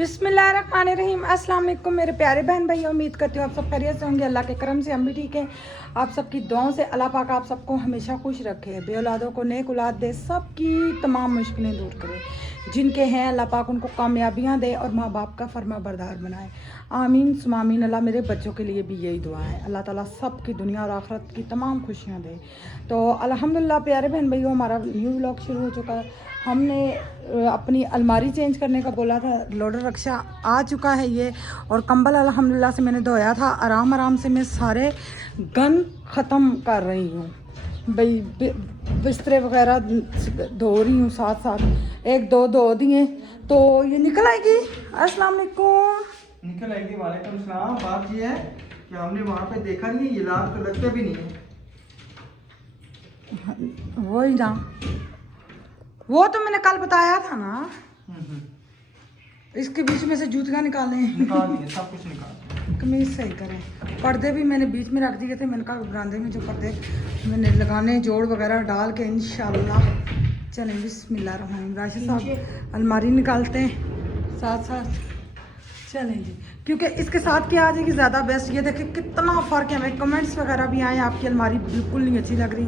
बिस्मिल्लाहिर्रहमानिर्रहीम। अस्सलाम वालेकुम मेरे प्यारे बहन भाई, उम्मीद करती हूँ आप सब खैरियत से होंगे। अल्लाह के करम से हम भी ठीक हैं। आप सबकी दुआओं से अल्लाह पाक आप सबको हमेशा खुश रखे, बे औलादों को नेक औलाद दे, सबकी तमाम मुश्किलें दूर करे। जिनके हैं अल्लाह पाक उनको कामयाबियाँ दे और माँ बाप का फरमा बरदार बनाए। आमीन सुमामीन। अल्लाह मेरे बच्चों के लिए भी यही दुआ है, अल्लाह ताला सबकी दुनिया और आखिरत की तमाम खुशियाँ दे। तो अल्हम्दुलिल्लाह प्यारे बहन भाइयों, हमारा न्यू व्लॉग शुरू हो चुका है। हमने अपनी अलमारी चेंज करने का बोला था, लोडर रक्षा आ चुका है ये। और कंबल अल्हम्दुलिल्लाह से मैंने धोया था, आराम आराम से मैं सारे गन ख़त्म कर रही हूँ भाई। बिस्तरे वगैरह धो रही हूँ साथ साथ, एक दो धो दिए तो ये निकल आएगी। अस्सलाम वालेकुम। निकल आएगी। वालेकुम सलाम। बात ये है कि हमने वहाँ पे देखा नहीं, ये लाल तो लगते भी नहीं है। वही ना, वो तो मैंने कल बताया था ना। इसके बीच में से जूतियाँ निकालें, निकाल दिए, सब कुछ निकाल दिया। कमीज सही करें। पर्दे भी मैंने बीच में रख दिए थे, मैंने कहा बरामदे में जो पर्दे मैंने लगाने जोड़ वगैरह डाल के इंशाल्लाह। चलें बिस्मिल्लाहिर्रहमानिर्रहीम। राशिद साहब अलमारी निकालते हैं साथ साथ। चलें जी, क्योंकि इसके साथ क्या आ जाएगी ज़्यादा बेस्ट। ये देखें कितना फ़र्क है। हमें कमेंट्स वगैरह भी आए आपकी अलमारी बिल्कुल नहीं अच्छी लग रही,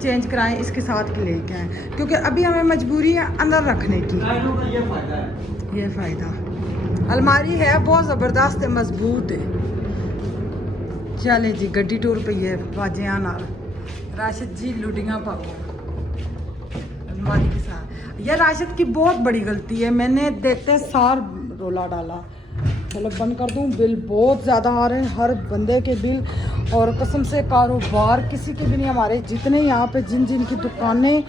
चेंज कराएं, इसके साथ के लेके आएँ, क्योंकि अभी हमें मजबूरी है अंदर रखने की। ये फायदा है, ये फ़ायदा। अलमारी है बहुत ज़बरदस्त है, मजबूत है। चले जी गड्डी टूर पे ये बाजियां नाल राशिद जी लुडियाँ पाओ अलमारी के साथ। यह राशिद की बहुत बड़ी गलती है, मैंने देखते सार रोला डाला। चलो बंद कर दूं। बिल बहुत ज़्यादा आ रहे हैं, हर बंदे के बिल, और कसम से कारोबार किसी के भी नहीं। हमारे जितने यहाँ पे जिन जिन की दुकानें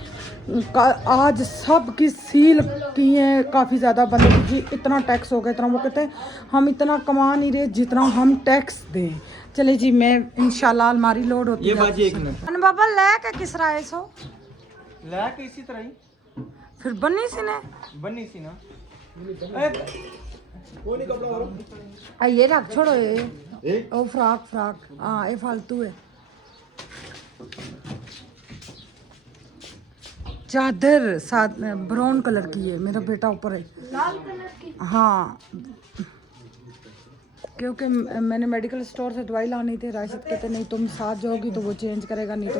आज सब की सील की हैं, काफ़ी ज़्यादा बंदे की। जी इतना टैक्स हो गया, इतना। वो कहते हैं हम इतना कमा नहीं रहे जितना हम टैक्स दें। चले जी, मैं इंशाल्लाह अलमारी लोड होती है। ये बाजी एक मिनट बाबा ले के किस रहा है सो ला के इसी तरह ही फिर बनी सी ने बनी सी ना। ये रख छोड़ो, ये ओ फ्राक फ्राक, हाँ ये फालतू है। चादर साथ ब्राउन कलर की है, मेरा बेटा ऊपर है लाल कलर की। हाँ, क्योंकि मैंने मेडिकल स्टोर से दवाई लानी थी। राशिद कहते नहीं तुम साथ जाओगी तो वो चेंज करेगा, नहीं तो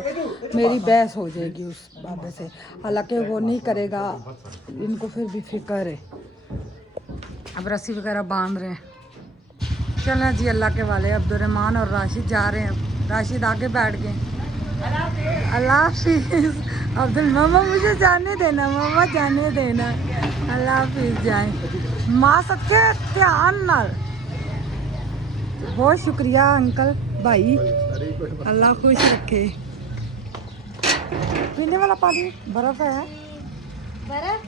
मेरी बहस हो जाएगी उस बाबे से। हालांकि वो नहीं करेगा, इनको फिर भी फिक्र है। अब रस्सी वगैरह बांध रहे हैं। चलो जी अल्लाह के वाले अब्दुर्रहमान और राशिद जा रहे हैं। राशिद आगे बैठ गए। अल्लाह हाफिज़। अब्दुल मामा मुझे जाने देना, मामा जाने देना। अल्लाह हाफिज़। जाए माँ सबके ध्यान नाल। बहुत शुक्रिया अंकल भाई, अल्लाह खुश रखे। पीने वाला पानी बर्फ है, बर्फ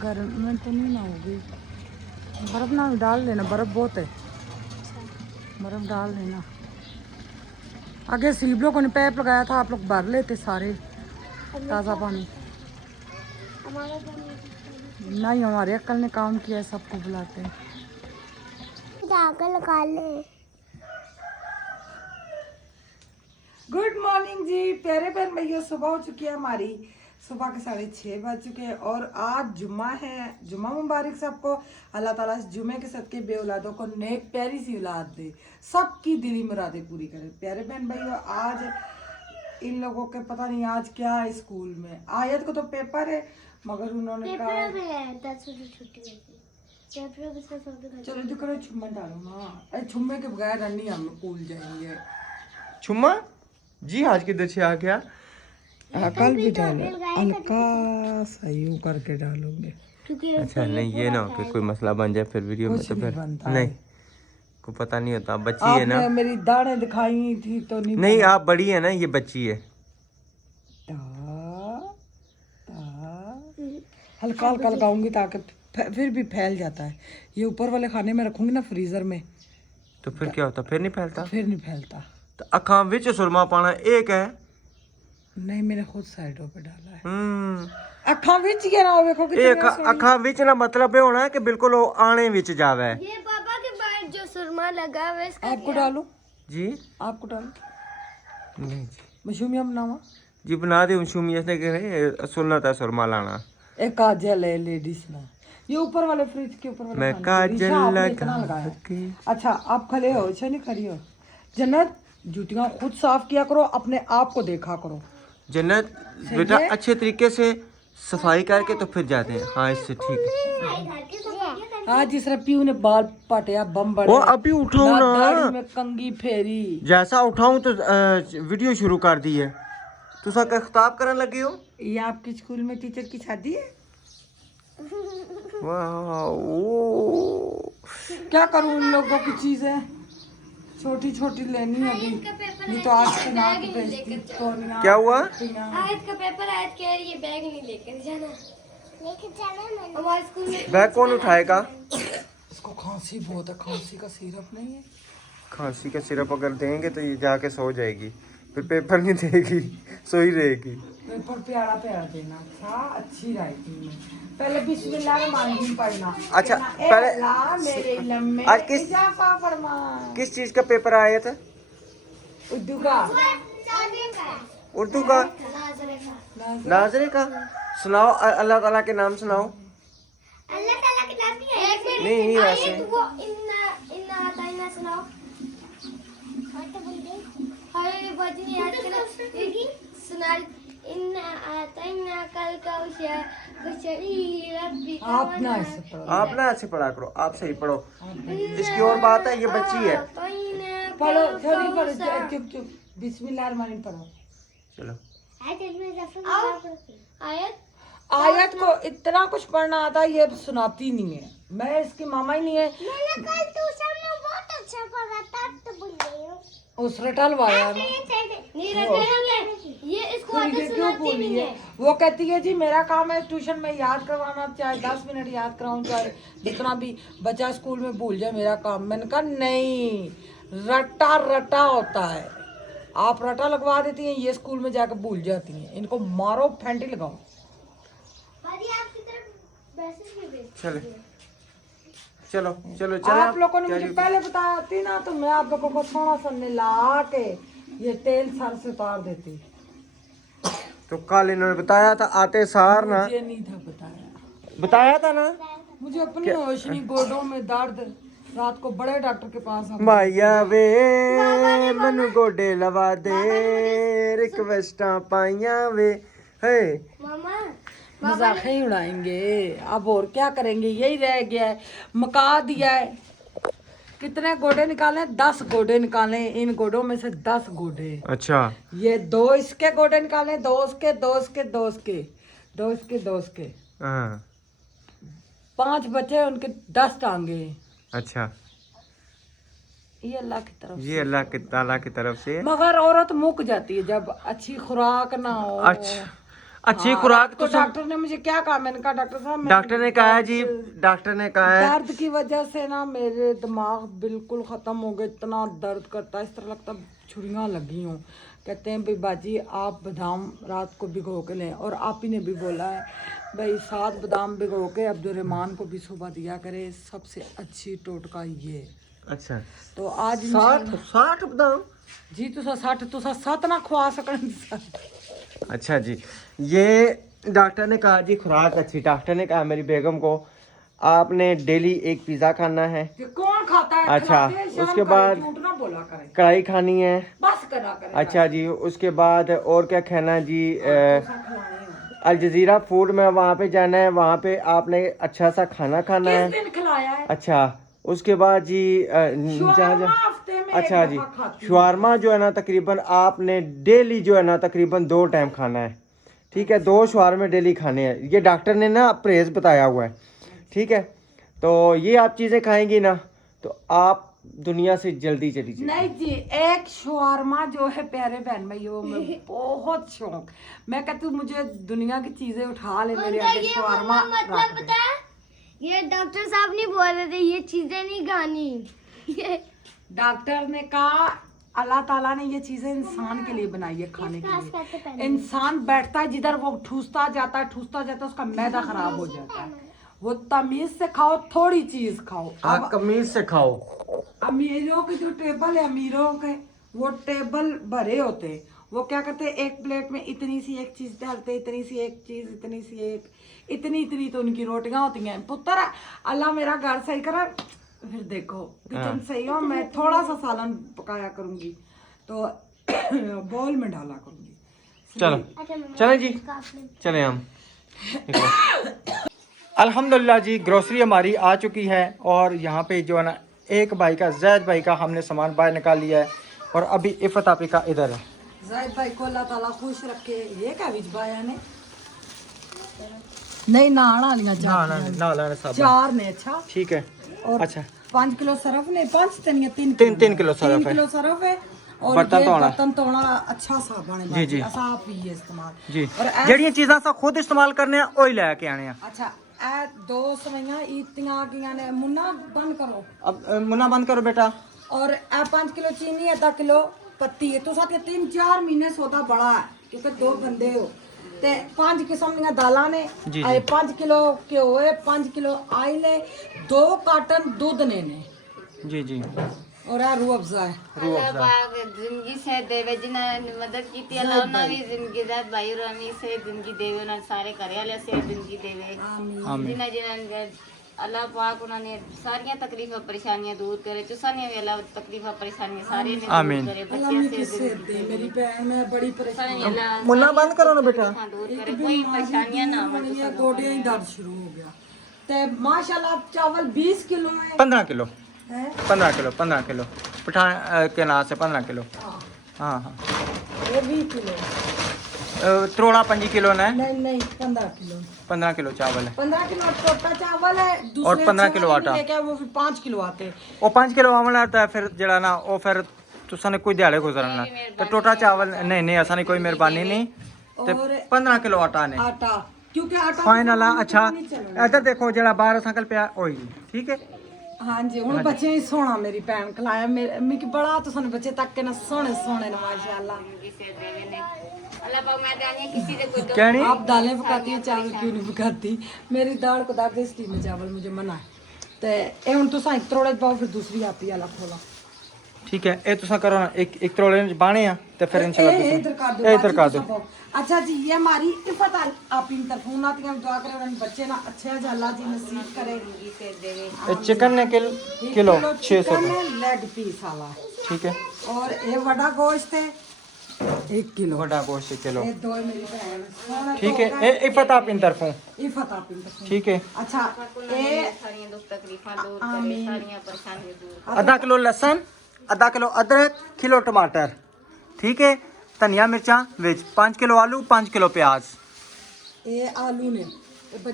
गर्म में तो नहीं ना होगी। बर्फ ना डाल लेना, बर्फ बहुत है, बर्फ डाल लेना। आगे सीब लोगों ने पैप लगाया था, आप लोग भर लेते सारे ताज़ा पानी। नहीं, हमारे अक्ल ने काम किया है, सबको बुलाते हैं। गुड मॉर्निंग जी प्यारे बहन भैया, सुबह हो चुकी है हमारी। सुबह के 6:30 बज चुके हैं और आज जुम्मा है। जुम्मा मुबारक सबको। अल्लाह ताला इस जुम्मे के सदके बे औलादों को नेक प्यारी सी औलाद दे, सबकी दिली मुरादें पूरी करे। प्यारे बहन भैया, आज इन लोगों के पता नहीं आज क्या है स्कूल में। आयत को तो पेपर है, मगर उन्होंने कहा चलो जो करो छुम्मा डालो ना। छुम्मे के बगैर नहीं हम स्कूल जाएंगे। छुम्मा जी आज किधर से आ गया। कल भी डालो, हल्का सा यूं करके डालोगे। अच्छा नहीं, ये ना हो कि कोई मसला बन जाए फिर वीडियो में, तो फिर नहीं को पता नहीं होता। बच्ची है ना, मेरी दाढ़ें दिखाई थी तो नहीं आप बड़ी है ना, ये बच्ची है। हल्का हल्का लगाऊंगी ताकि फिर भी फैल जाता है। ये ऊपर वाले खाने में रखूंगी ना फ्रीजर में, तो फिर क्या होता, फिर नहीं फैलता। फिर नहीं फैलता। तो अखा विच सुरमा पाना एक है। नहीं, मैंने खुद साइडों पे डाला है। अखा विच ये ना देखो कि एक अखा विच ना मतलब ये होना है कि बिल्कुल वो आने विच जावे। ये पापा के बाहर जो सुरमा लगा हुआ है इसका आपको डालूं जी, आपको डालूं नहीं जी, मशरूमिया बनावा जी बना दे मशरूमिया से, सुनना था सुरमा लाना। एक काजल है लेडीज ना, ये ऊपर वाले फ्रिज के ऊपर वाले मैं खाने के। काजल रीशा, आपने इतना लगा लगाया। के। अच्छा आप खड़े हो, अच्छा नहीं खड़ी हो। जन्नत जूतियां खुद साफ किया करो, अपने आप को देखा करो। जन्नत सही बेटा है? अच्छे तरीके से सफाई करके तो फिर जाते हैं। हाँ इससे ठीक है। आज जिस तरह पीयू ने बाल पटिया बम बड़े, वो अभी उठाऊं ना। दाढ़ी में कंगी फेरी। जैसा उठाऊं तो वीडियो शुरू कर दी है। तुसा का खिताब करने लगी हो। ये आपके स्कूल में टीचर की शादी है? वाह क्या करूं, उन लोगों की चीजें छोटी छोटी लेनी है अभी, नहीं तो आज के नाम पे बेइज्जती। क्या हुआ? आयत का पेपर आयत कह रही है बैग नहीं लेकर जाना। हमारे स्कूल में बैग कौन उठाएगा? इसको खांसी बहुत है, खांसी का सिरप नहीं है। खांसी का सिरप अगर देंगे तो ये जाके सो जाएगी, फिर पेपर नहीं देगी, सोई रहेगी। पेपर प्यारा प्यारा देना था, अच्छी राइटिंग में। पहले बिस्मिल्लाहिर्रहमानिर्रहीम पढ़ना। अच्छा, कहना, "ए पहले- अल्लाह, मेरे इल्म में आज किस- इजाफा फरमा।" किस चीज का पेपर आया था? उर्दू का। उर्दू का? नाजरे का? सुनाओ अल्लाह ताला के नाम सुनाओ। अल्लाह ताला के नाम नहीं है। एक मिनट, नहीं, नहीं, वैसे। आयत वो इन्ना अताइना सुनाओ। हाय बजनी याद करो। सुना इन्ना अताइना कल कौशा बशरी रब्बी का आप ना ऐसे पढ़ो। आप ना अच्छे पढ़ा करो, आप सही पढ़ो। इसकी और बात है, ये बच्ची है। पढ़ो, थोड़ी पढ़ो, चुप चुप। बिस्मिल्लाहिर्रहमानिर्रहीम पढ़ो। चलो आयत आयत को इतना कुछ पढ़ना आता है, ये सुनाती नहीं है। मैं इसकी मामा ही नहीं है। मैंने कल ट्यूशन में बहुत अच्छा पढ़ा था तो भूल गई हूँ। उस रटल वाया ना, नहीं रटे ये इसको फिर आदत ये क्यों सुनाती बोली नहीं है? है। वो कहती है जी मेरा काम है ट्यूशन में याद करवाना, चाहे 10 मिनट याद कराऊं, चाहे जितना भी बच्चा स्कूल में भूल जाए, मेरा काम। मैंने कहा नहीं, रट्टा रटा होता है। आप रटा लगवा देती हैं, ये स्कूल में जाकर भूल जाती हैं। इनको मारो, फैंटी लगाओ। भाई आपकी तरफ मैसेज भी भेज चलो चलो चलो चलो। आप लोगों ने मुझे पहले बताया होती ना, तो मैं आप लोगों को थोड़ा सा मिला के ये तेल सर से उतार देती। तो कल इन्होंने बताया था आते सार ना, मुझे नहीं था बताया। बताया था ना। मुझे अपनी होश नहीं, गोडों में दर्द, रात को बड़े डॉक्टर के पास हम माया वे मनु गोडे लवा दे, रिक्वेस्टा पाइया वे। हे मामा मजाक ही उड़ाएंगे। अब और क्या करेंगे, यही रह गया है, मका दिया है। कितने गोडे निकाले? 10 गोडे निकाले। इन गोडों में से 10 गोडे। अच्छा, ये 2 इसके गोडे निकाले, 2 उसके, 2 इसके, 2 इसके, 2 इसके, 2 इसके। हाँ 5 बचे, उनके 10 टांगे। अच्छा, ये अल्लाह की तरफ ये अल्लाह के ताला की तरफ से। मगर औरत मुक जाती है जब अच्छी खुराक ना हो। अच्छा, अच्छी खुराक तो तो डॉक्टर ने मुझे क्या कहा? मैंने कहा डॉक्टर साहब, मैं डॉक्टर ने कहा है जी, डॉक्टर ने कहा है दर्द की वजह से ना मेरे दिमाग बिल्कुल खत्म हो गए, इतना दर्द करता है, इस तरह लगता छुरियां लगी हों। कहते हैं भाई बाजी आप बादाम रात को भिगो के लें, और आप ही ने भी बोला है भाई 7 बादाम भिगो के अब्दुर्रहमान को भी सुबह दिया करे, सबसे अच्छी टोटका ये। अच्छा, तो आज 60 बताओ जी तुसा 60 तुसा 7 ना खुआ सकन। अच्छा जी, ये डॉक्टर ने कहा जी खुराक अच्छी। डॉक्टर ने कहा मेरी बेगम को आपने डेली एक पिज़्ज़ा खाना है। कि कौन खाता है? अच्छा, खिलाते हैं, शर्म उसके करे, बाद झूठ ना बोला करे, कढ़ाई खानी है। बस करा करे। अच्छा जी, उसके बाद और क्या खाना है जी? ऐसा खिलाने हैं। अल जजीरा फूड में वहाँ पे जाना है, वहाँ पे आपने अच्छा सा खाना खाना किस है। दिन खिलाया है? अच्छा, उसके बाद जी शवारमा हफ्ते में अच्छा एक जी, दफा खाती हूँ। शवारमा जो है ना तकरीबन आपने डेली जो है ना तकरीबन 2 टाइम खाना है। ठीक है, 2 शवारमे डेली खाने हैं। ये डॉक्टर ने ना परहेज बताया हुआ है। ठीक है, तो ये आप चीज़ें खाएंगी ना तो आप दुनिया से जल्दी चली जाएगी। नहीं जी, एक शवारमा जो है प्यारे बहन भाइयों में बहुत शौक। मैं कहती हूँ मुझे दुनिया की चीजें उठा ले, मेरे आगे शवारमा मतलब रख दे। पता है ये डॉक्टर साहब नहीं बोल रहे थे ये चीजें नहीं खानी। ये डॉक्टर ने कहा अल्लाह ताला ने ये चीजें इंसान के लिए बनाई है, खाने के लिए। इंसान बैठता है जिधर वो ठूसता जाता है, उसका मैदा खराब हो जाता है। वो तमीज से खाओ, थोड़ी चीज खाओ। आप कमीज से खाओ। अमीरों की जो टेबल है, अमीरों के वो टेबल भरे होते हैं, वो क्या करते हैं, एक प्लेट में इतनी सी एक चीज डालते, इतनी सी एक चीज, इतनी सी एक, इतनी तो उनकी रोटियां होती हैं। पुत्र अल्लाह मेरा घर सही करे, फिर देखो किचन सही हो, मैं थोड़ा सा सालन पकाया करूंगी तो बॉल में डाला करूंगी। चलो चले जी, चले हम। अल्हम्दुलिल्लाह जी, ग्रोसरी हमारी आ चुकी है और यहाँ पे जो है ना एक भाई का, जैद भाई का हमने सामान बाहर निकाल लिया है और अभी इफ़त आपी का इधर है। जाहिद भाई को अल्लाह ताला खुश रखे। ये क्या बीच बाया ने नहीं नाना वालियां चार ने। अच्छा ठीक है। और अच्छा 5 किलो सरफ ने, 5 तनिया 3 किलो सरफ है। 3 किलो सरफ है और बर्तन धोना अच्छा साबुन है जी जी साफ ही है इस्तेमाल जी। और ਜਿਹੜੀਆਂ ਚੀਜ਼ਾਂ ਅਸਾਂ ਖੁਦ ਇਸਤੇਮਾਲ ਕਰਨੇ ਆ ਉਹ ਹੀ ਲੈ ਕੇ ਆਣੇ ਆ। अच्छा ए 2 सवैयां इतनियां गईयां ने। मुन्ना बंद करो, अब मुन्ना बंद करो बेटा। और ए 5 किलो चीनी, आधा किलो पत्ती है। तो साथ 3-4 महीने सौदा बड़ा है क्योंकि 2 बंदे हो ते 5 किस्म दी दालां ने, 5 किलो घ्यो है, 5 किलो आयल है, 2 कार्टन दूध ने जी जी। और आ रूह अफ़ज़ा है। अल्लाह पाक जिंदगी से देवे जिन्हें मदद की थी, अल्लाह उन्हें भी जिंदगी दाद भाई और अमी से जिंदगी देवे, उन्हें सारे घरवाले से जिंदगी देवे। जिन्हें जिन्हें अल्लाह पाक उन्होंने सारियां तकलीफां परेशानियां दूर करे, चुसानियां भी अल्लाह तकलीफां परेशानियां सारे ने दूर करे। बच्चे से दे मेरी बहन में बड़ी परेशानी। मुन्ना बंद करो ना बेटा। दूर करे, कोई परेशानियां ना हो। गोडियां ही दर्द शुरू हो गया। ते माशाल्लाह चावल 20 किलो है। 15 किलो है 15 किलो पठान के नाम से 15 किलो। हाँ हाँ ये 20 किलो त्रोड़ा 5 किलो ना। नहीं 15 किलो 15 किलो चावल है। 15 किलो टोटा चावल है। और 15 किलो आटा। क्या वो फिर 5 किलो आते। वो 5 किलो आमल आता है फिर जड़ा ना वो फिर तुसा ने कोई दिहाड़े गुजरना तो टोटा चावल नहीं असा ने कोई मेहरबानी नहीं। ते 15 किलो आटा ने आटा क्योंकि आटा फाइनल। अच्छा इधर देखो जड़ा बाहर संकल पे ओही ठीक है। हाँ जी हुन बच्चे ही सोना मेरी भैन खलाया मिकी बड़ा तो सन बच्चे तक के ना सोने सोने ना माशाल्लाह। अल्लाह पाक मैं जानिए किसी से कोई क्या नहीं आप दालें पकाती है चावल क्यों नहीं पकाती। मेरी दाल को दाल दे स्टीम में चावल मुझे मना है। ते ए हुन तुसा एक त्रोड़े पाओ फिर दूसरी आपी वाला खोला। ठीक है ए तुसा करो ना एक त्रोड़े च बाणे आ ते फिर इंशाल्लाह इधर कर दो। अच्छा जी ये हमारी इफ़त आपी तरफों नातियां दुआ करे उन बच्चे ना अच्छे अल्लाह जी नसीब करे। चिकन ने किलो 600 रुपए लेग पीस वाला। ठीक है। और ये बड़ा गोश्त है 1 किलो। बड़ा गोश्त 1 किलो। ये दो मेरी बहन ठीक है ए इफ़त आप इन तरफों इफ़त आपी तरफों। ठीक है। अच्छा ये सारियां दुख तकलीफां दूर करे, सारियां परेशानियां दूर। आधा किलो लहसुन, आधा किलो अदरक, किलो टमाटर। ठीक है। धनिया मिर्चा विच 5 किलो आलू, 5 किलो प्याज। ये आलू ने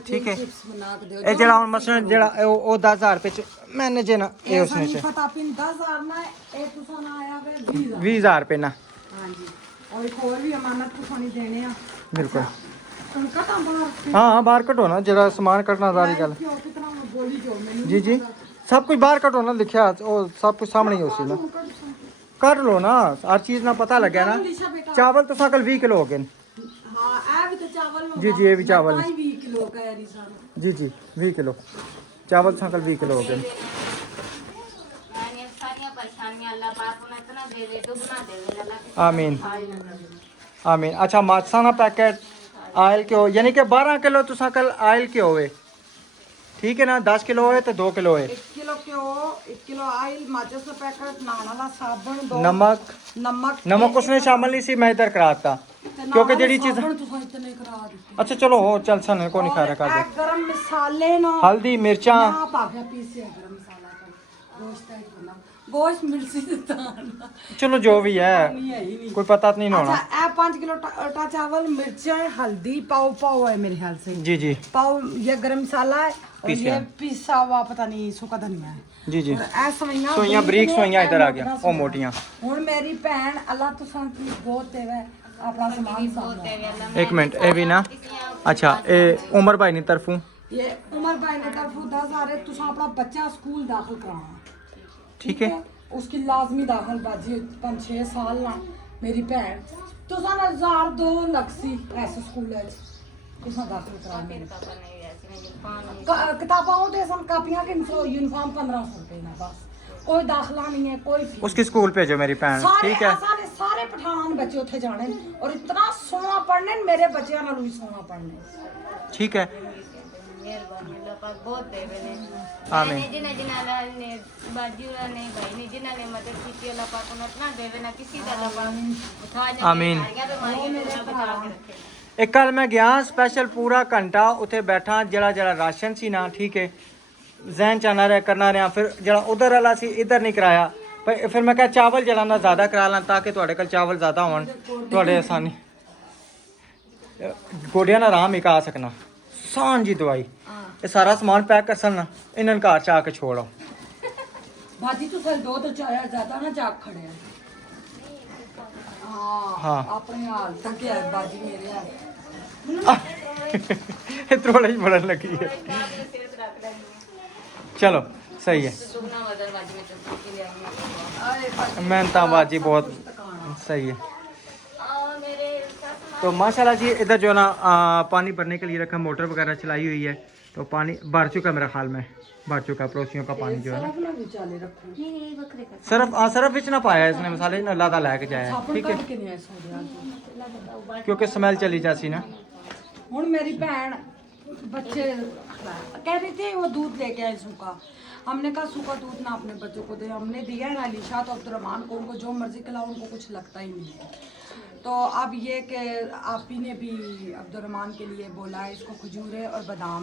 ठीक है। चिप्स बना के दो। ए जड़ा हुन मसलन जड़ा ओ 10000 रुपए च मैंने जे ना ए उसने च इफ़त आपी 10000 ना ए तुसा ना आया वे 20000। 20000 रुपए ना। हां जी और एक और भी अमानत तुसा नहीं देने आ। बिल्कुल। उनका तो बाहर हाँ बाहर कटो ना जरा सामान कटना सारी गल। कितना बोली जो मैंने जी जी सब कुछ बाहर कटो ना लिखा ओ सब कुछ सामने ही होसी ना कर लो ना हर चीज ना पता लगे ना। चावल तो सकल 20 किलो हो गए। हां ए भी तो चावल लो। जी जी ये भी चावल 20 किलो का है निशान। जी जी 20 किलो चावल सकल 20 किलो हो गए। सारियां परेशानियां अल्लाह पाक उन्हें इतना दे दे दुगना दे दे अल्लाह। आमीन आमीन। अच्छा मसाला पैकेट आयल के हो यानी कि 12 किलो तो सकल आयल के होवे। ठीक है ना 10 किलो है तो 2 किलो है। 1 किलो क्यों 1 किलो ऑयल माचिस का पैकेट नाना ला साबुन दो नमक उसने शामिल नहीं सी मैं इधर कराता क्योंकि जेडी चीज इतने करा दी। अच्छा चलो हो चल सन को नहीं खा रहा कर दो। गरम मसाले ना हल्दी मिर्चा आप आ गया पीसे गरम मसाला का गोश्त है बना गोश्त मिर्ची दाना चलो जो भी है कोई पता नहीं होना। अच्छा ए 5 किलो आटा चावल मिर्चें हल्दी पाव है मेरे ख्याल से। जी जी पाव ये गरम मसाला है और ये पिसा हुआ पता नहीं सूखा धनिया है। जी जी ए सोइयां ब्रीक सोइयां इधर आ गया ओ मोटियां। हुन मेरी भैन अल्लाह तो सांती बहुत देवे अपना सामान सामान। एक मिनट ए भी ना अच्छा ए उमर भाई ने तरफों ये उमर भाई ने तरफों 10,000 है तुसा अपना बच्चा स्कूल दाखिल कराना। ठीक है उसकी लाजमी दाखिल बाजी 5-6 साल ना मेरी भैन तुसा ना 1,000-2 लक्सी ऐसे स्कूल है तुसा दाखिल कराना। किताबां होते सन कापियां के यूनिफॉर्म 1500 रुपए ना बस कोई दाखला नहीं है, कोई फीस उसकी स्कूल भेजो मेरी भैन, सारे ठीक है। सारे पठान बच्चे उत्थे जाने और इतना सोना पढ़ने, मेरे बच्चों नाल भी सोना पढ़ने, ठीक है। मेहरबानी अल्लाह पाक बहुत देवे ने। आमीन। मैंने जिन्हें जिन्हें ने बाजी ने भाई ने जिन्हें ने मदद की थी, अल्लाह पाक उन्हें उतना देवे ना किसी का अल्लाह पाक उठा जाए। आमीन। बीमारियां तो बचा के रखे। एक कल मैं गया स्पेशल पूरा घंटा उत्थे बैठा, जड़ा जड़ा राशन सी ना, ठीक है, जहन चाहना रहा करना रहा, फिर जड़ा उधर वाला सी इधर नहीं कराया, पर फिर मैं क्या चावल जड़ा ना ज़्यादा करा ला ताकि थोड़े कल चावल ज़्यादा होन, थोड़े आसानी गोडियां ना आराम ही आ सकना। सान जी दवाई ये सारा समान पैक कर सकना, इन्हन घर च आके छोड़ो। बाजी तू सल दो तो चाया ज्यादा ना जाग खड़े हैं। हाँ। अपने हाल तक है बाजी मेरे हाल। थोड़ा ही बढ़न लगी है। चलो सही है, दुगना वजन बाजी में चलती के लिए मेहनता बाजी बहुत सही है। मेरे तो माशाल्लाह जी इधर जो ना पानी भरने के लिए रखा, मोटर वगैरह चलाई हुई है, तो पानी भर चुका मेरा ख्याल में, भर चुका पड़ोसियों का पानी जो है ना। सरफ बिच ना पाया इसने मसाले ना लादा लैके जाया, ठीक है, क्योंकि स्मेल चली जाती ना। हूँ मेरी भैन बच्चे कह रही थी वो दूध लेके आए सूखा, हमने कहा सूखा दूध ना अपने बच्चों को दे, हमने दिया है ना अलीशा तो अब्दुलरहमान को, उनको जो मर्जी खिलाओ उनको कुछ लगता ही नहीं है। तो अब ये कि आप ही ने भी अब्दुलरहमान के लिए बोला है इसको खजूरें और बादाम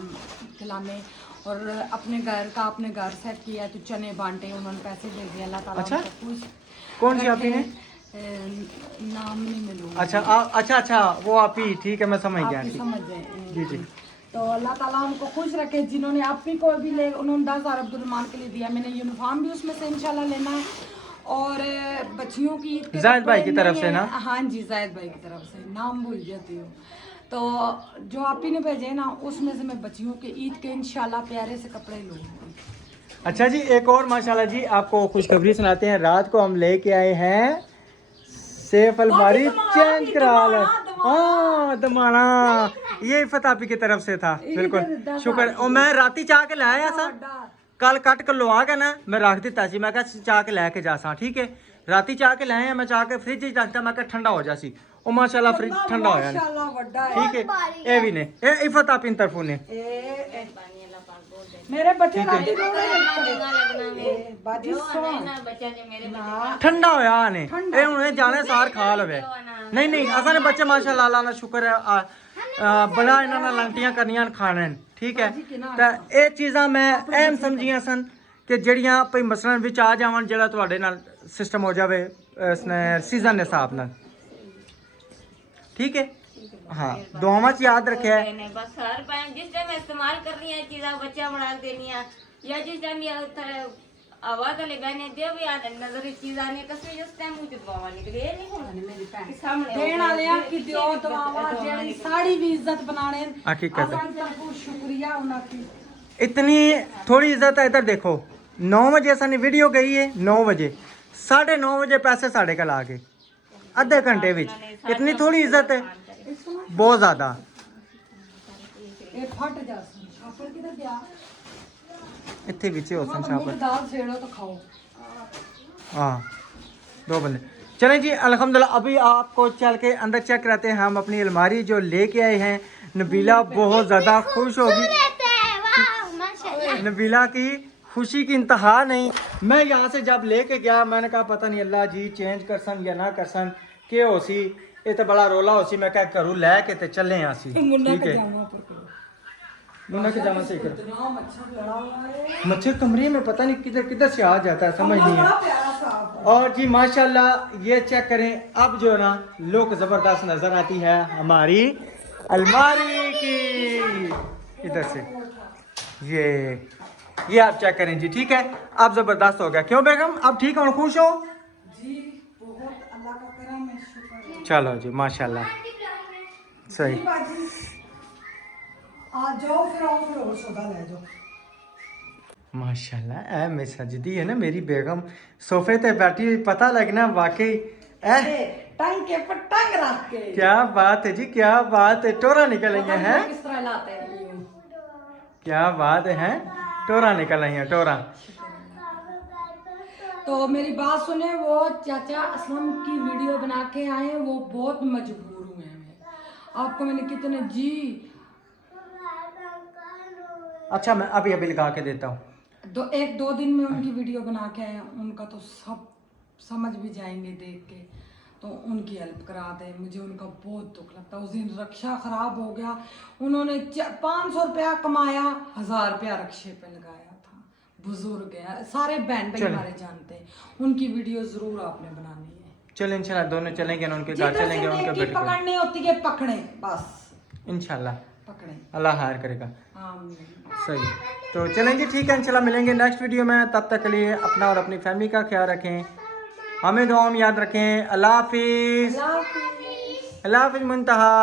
खिलाने, और अपने घर का अपने घर सेट किया है, तो चने बांटे, उन्होंने पैसे दे दिए, अल्लाह ताला अच्छा? उनको खुश कौन सी आप ही ने? नाम नहीं मिलूंगा। अच्छा अच्छा वो आप ही, ठीक है, मैं समझ गया। आप ही ठीक। समझ गए। जी जी। तो अल्लाह ताला उनको खुश रखे, जिन्होंने आप ही को भी ले, उन्होंने 10,000 अब्दुलरहमान के लिए दिया, मैंने यूनिफॉर्म भी उसमें से इंशाल्लाह लेना है, और बच्चियों की ईद के जाहिद भाई की कपड़े तरफ नहीं से है। ना? हाँ जी, जाहिद भाई की तरफ से, नाम भूल जाती हूँ। तो जो आप ही ने भेजे ना उसमें से मैं बच्चियों के ईद के इंशाल्लाह प्यारे से कपड़े लूँगी। अच्छा जी, एक और माशाल्लाह जी आपको खुशखबरी सुनाते हैं। रात को हम लेके आए हैं सेफ अलमारी चेंज करा लो। हाँ दमाना, ये फतापी की तरफ से था, बिल्कुल शुक्र। और मैं राती चाह के लाया सा, कल कट के लवा के ना मैं रख दिता सी, मैं कहा चाह के लैके जा सा, ठीक है। राती चाह के लाए हैं, मैं चाह के फ्रिज च रखता, मैं कहा ठंडा हो जासी, और माशाल्लाह फ्रिज ठंडा होया ने, ठीक है। ए भी ने ए फतापी तरफों ने मेरे बच्चे राती ठीक रो रहे लगना बाजी सुन ना बच्चा ने मेरे बच्चे ठंडा होया ने, ए हुणे जाने सार खा लवे। नहीं नहीं असा ने बच्चे माशाल्लाह अल्लाह ना शुक्र है, बड़ा इन्हां नाल लंटियां करनियां खाने, ठीक है। ते ਇਹ ਚੀਜ਼ਾਂ ਮੈਂ ਅਹਿਮ ਸਮਝੀਆਂ ਸਨ ਕਿ ਜਿਹੜੀਆਂ ਭਈ ਮਸਲਨ ਵਿੱਚ ਆ ਜਾਵਣ, ਜਿਹੜਾ ਤੁਹਾਡੇ ਨਾਲ ਸਿਸਟਮ ਹੋ ਜਾਵੇ ਇਸਨੇ ਸੀਜ਼ਨ ਦੇ ਹਿਸਾਬ ਨਾਲ, ठीक है। हाँ दुआवां च याद रखे है। ने बस हर टाइम जिस टाइम इस्तेमाल करनी है चीज़ बच्चा बना देनी है, या जिस टाइम ये आवाज वाले गाने दे भी आने नजर चीज आने कसम जिस टाइम मुझे दवावा निकले ये नहीं होना मेरी भैन सामने देण वालियां की दियो दवावा, जेड़ी साड़ी भी इज्जत बनाने हकीकत है। बहुत शुक्रिया उन्हां की। इतनी थोड़ी इज्जत है, इधर देखो 9 बजे सानी वीडियो गई है, 9 बजे 9:30 बजे पैसे साढ़े कल आ गए, आधे घंटे विच। इतनी थोड़ी इज्जत है, बहुत ज्यादा। ए फट जा छापर किधर गया? इतने पीछे हो सन मुझे दाल छेड़ो तो खाओ। हाँ 2 बंदे। चलें जी अल्हम्दुलिल्लाह, अभी आपको चल के अंदर चेक कराते हैं हम अपनी अलमारी जो लेके आए हैं। नबीला बहुत ज़्यादा खुश होगी, नबीला की खुशी की इंतहा नहीं। मैं यहाँ से जब लेके गया मैंने कहा पता नहीं अल्लाह जी चेंज कर सन या ना कर सन के हो सी, ये तो बड़ा रोला हो सी। मैं क्या करूँ लैके ते चले यहाँ सी, ठीक है। मुन्ना के जामा सही करो। इतना मच्छर लड़ा हुआ है, मच्छर कमरे में पता नहीं किधर किधर से आ जाता है, समझ नहीं बड़ा है। प्यारा साफ। और जी माशाल्लाह ये चेक करें, अब जो है ना लुक ज़बरदस्त नज़र आती है हमारी अलमारी की। इधर से ये आप चेक करें जी, ठीक है। अब ज़बरदस्त हो गया, क्यों बेगम अब ठीक हो, खुश हो? जी बहुत अल्लाह का करम है, शुक्र है। चलो जी माशाल्लाह सही। जी बाजी आ जाओ फिर आओ फिर और सौदा ले जाओ। माशाल्लाह ऐ मैं सजदी है ना मेरी बेगम, सोफे पे बैठी हुई, पता लगना वाकई ऐ टंग के पर टंग रख के। क्या बात है जी, क्या बात है। टोरा निकल आई हैं, किस तरह लाते हैं क्या बात है, टोरा निकल आई हैं टोरा। तो मेरी बात सुने, वो चाचा असलम की वीडियो बना के आए, वो बहुत मजबूर हुए हैं। आपको मैंने कितने जी। अच्छा मैं अभी अभी लगा के देता हूँ। 1-2 दिन में उनकी वीडियो बना के आए, उनका तो सब समझ भी जाएंगे देख के, तो उनकी हेल्प करा दे। मुझे उनका बहुत दुख लगता है। उस दिन रक्षा खराब हो गया, उन्होंने 500 रुपया कमाया, 1000 रुपया रक्षे पे लगाया था। बुजुर्ग है, सारे बहन भाई हमारे जानते हैं। उनकी वीडियो जरूर आपने बनानी है। चलो इंशाल्लाह दोनों चलेंगे ना, उनके घर चलेंगे, उनके बेटे को पकड़नी होती है पकड़े, बस इंशाल्लाह पकड़े। अल्लाह हायर करेगा। आमीन। सही, तो चलेंगे, ठीक है, इंशाल्लाह मिलेंगे नेक्स्ट वीडियो में। तब तक के लिए अपना और अपनी फैमिली का ख्याल रखें, हमें दुआ में याद रखें। अल्लाह हाफिज़। अल्लाह हाफिज़। अल्लाह हाफिज़ मुंतहा।